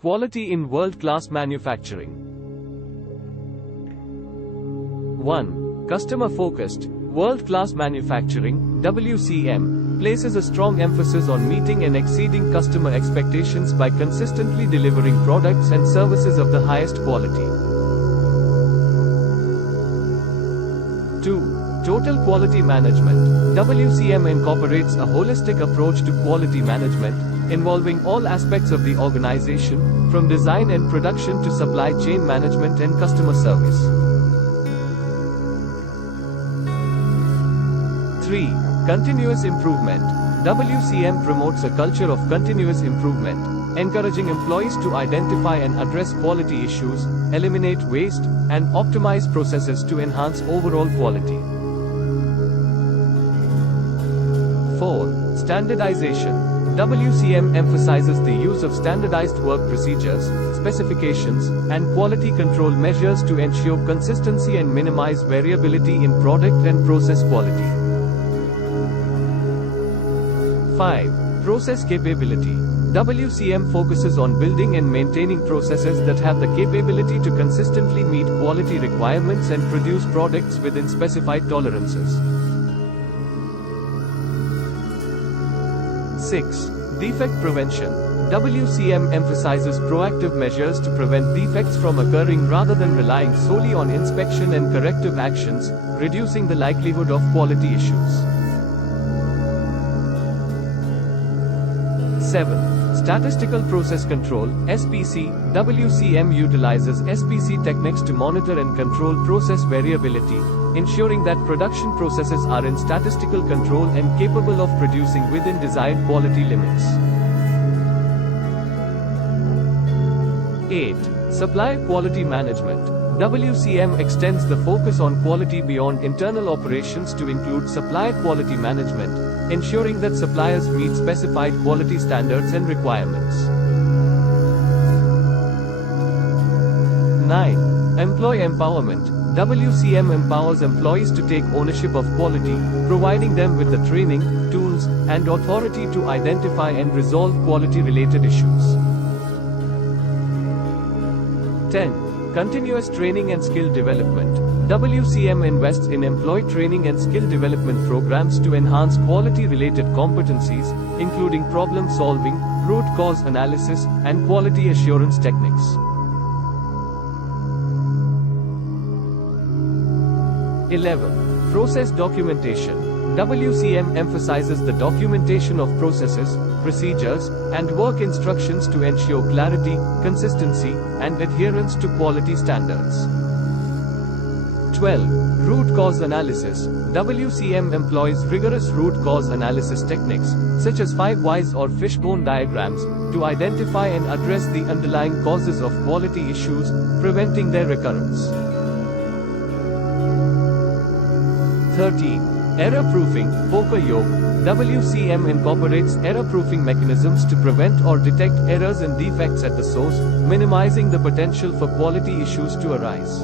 Quality in world-class manufacturing. 1. Customer-focused. World-class manufacturing, WCM, places a strong emphasis on meeting and exceeding customer expectations by consistently delivering products and services of the highest quality. 2. Total quality management. WCM incorporates a holistic approach to quality management, involving all aspects of the organization, from design and production to supply chain management and customer service. 3. Continuous improvement. WCM promotes a culture of continuous improvement, encouraging employees to identify and address quality issues, eliminate waste, and optimize processes to enhance overall quality. 4. Standardization. WCM emphasizes the use of standardized work procedures, specifications, and quality control measures to ensure consistency and minimize variability in product and process quality. 5. Process capability. WCM focuses on building and maintaining processes that have the capability to consistently meet quality requirements and produce products within specified tolerances. 6. Defect prevention. WCM emphasizes proactive measures to prevent defects from occurring rather than relying solely on inspection and corrective actions, reducing the likelihood of quality issues. 7. Statistical process control, SPC. WCM utilizes SPC techniques to monitor and control process variability, ensuring that production processes are in statistical control and capable of producing within desired quality limits. 8. Supplier quality management. WCM extends the focus on quality beyond internal operations to include supplier quality management, ensuring that suppliers meet specified quality standards and requirements. 9. Employee empowerment. WCM empowers employees to take ownership of quality, providing them with the training, tools, and authority to identify and resolve quality-related issues. 10. Continuous training and skill development. WCM invests in employee training and skill development programs to enhance quality-related competencies, including problem-solving, root cause analysis, and quality assurance techniques. 11. Process documentation. WCM emphasizes the documentation of processes, procedures, and work instructions to ensure clarity, consistency, and adherence to quality standards. 12. Root cause analysis. WCM employs rigorous root cause analysis techniques, such as 5 whys or fishbone diagrams, to identify and address the underlying causes of quality issues, preventing their recurrence. 13. Error-proofing, poker yoke. WCM incorporates error-proofing mechanisms to prevent or detect errors and defects at the source, minimizing the potential for quality issues to arise.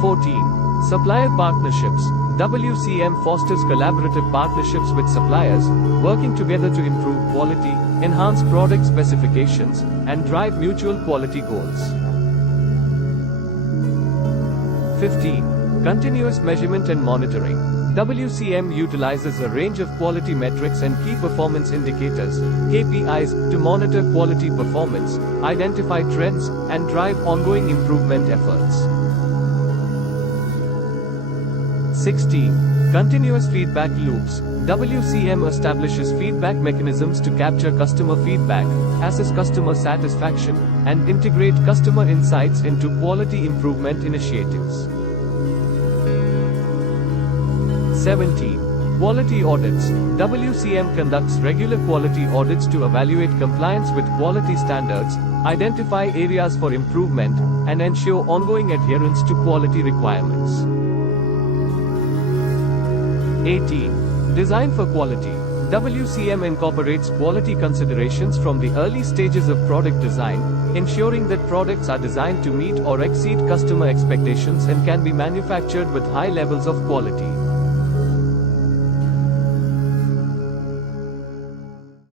14. Supplier partnerships. WCM fosters collaborative partnerships with suppliers, working together to improve quality, enhance product specifications, and drive mutual quality goals. 15. Continuous measurement and monitoring. WCM utilizes a range of quality metrics and key performance indicators, KPIs, to monitor quality performance, identify trends, and drive ongoing improvement efforts. 16. Continuous feedback loops. WCM establishes feedback mechanisms to capture customer feedback, assess customer satisfaction, and integrate customer insights into quality improvement initiatives. 17. Quality audits. WCM conducts regular quality audits to evaluate compliance with quality standards, identify areas for improvement, and ensure ongoing adherence to quality requirements. 18. Design for quality. WCM incorporates quality considerations from the early stages of product design, ensuring that products are designed to meet or exceed customer expectations and can be manufactured with high levels of quality.